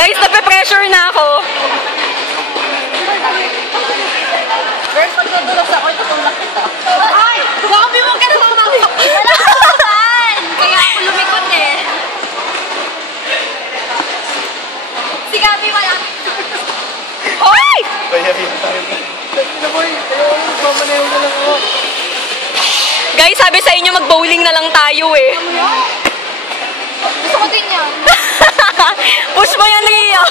Guys, nape-pressure na ako. Girls, pag natulog ako, itutulak kita. Ay! Grabe mo ka naman! Wala ka naman! Kaya ako lumikot eh. Si Gabi malapit na. Hoy! Guys, sabi sa inyo mag-bowling na lang tayo eh. Gusto ko din yan. Push mo yan, Ria.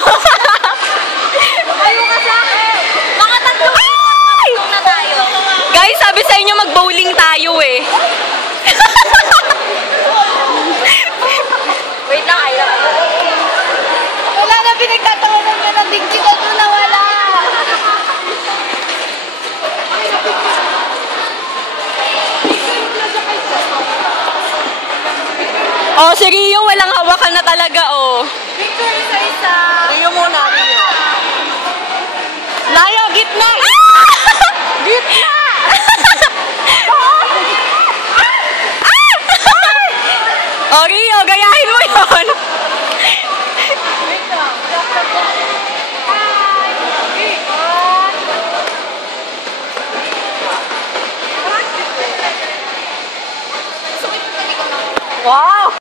Ayaw ka sa akin. Mga tatlong na tayo. Guys, sabi sa inyo mag-bowling tayo eh. Wait lang, ayaw. Wala na, pinagtatawanan niya ng digital ko na wala. Oh, si Rio, walang hawakan na talaga oh. Picture isa-isa. Rio muna.